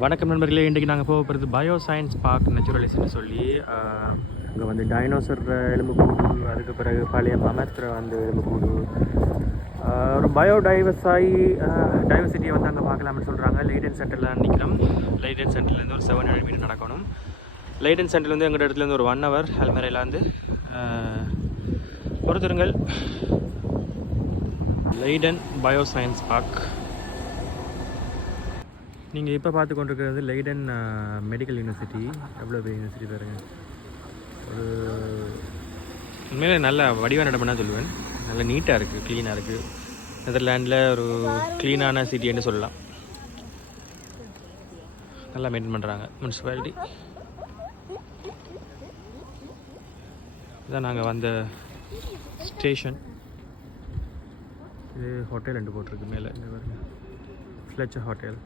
வணக்கம் நண்பர்களே, இன்றைக்கி நாங்கள் போக போகிறது பயோ சயின்ஸ் பார்க் நேச்சுரலிஸ்ட்னு சொல்லி அங்கே வந்து டைனோசர் எலும்புக்கூடு, அதுக்கு பிறகு பழைய மமத்தில் வந்து எலும்புக்கூடு, ஒரு டைவர்சிட்டியை வந்து அங்கே பார்க்கலாம்னு சொல்கிறாங்க. லைடன் சென்டரில் நிற்கிறோம். லைடன் சென்டர்லேருந்து ஒரு 700 மீட்டர் நடக்கணும். லைடன் சென்டர்லேருந்து எங்கள் இடத்துலேருந்து ஒரு 1 ஹவர் ஹெல்மரையில் வந்து பொறுத்திருங்கள். Leiden bio science park. நீங்கள் இப்போ பார்த்து கொண்டிருக்கிறது லைடன் மெடிக்கல் யூனிவர்சிட்டி. எவ்வளோ பெரிய யூனிவர்சிட்டி பாருங்க. ஒரு உண்மையிலே நல்ல வடிவான இடம்னா சொல்லுவேன். நல்ல நீட்டாக இருக்குது, க்ளீனாக இருக்குது. நெதர்லாண்டில் ஒரு க்ளீனான சிட்டின்னு சொல்லலாம். நல்லா மெயின்டைன் பண்ணுறாங்க முனிசிபாலிட்டி. இதான் நாங்கள் வந்த ஸ்டேஷன். இது ஹோட்டல் ரெண்டு போட்டிருக்கு மேலே. இந்த பாருங்க, ஃப்ளெச்சர் ஹோட்டல்.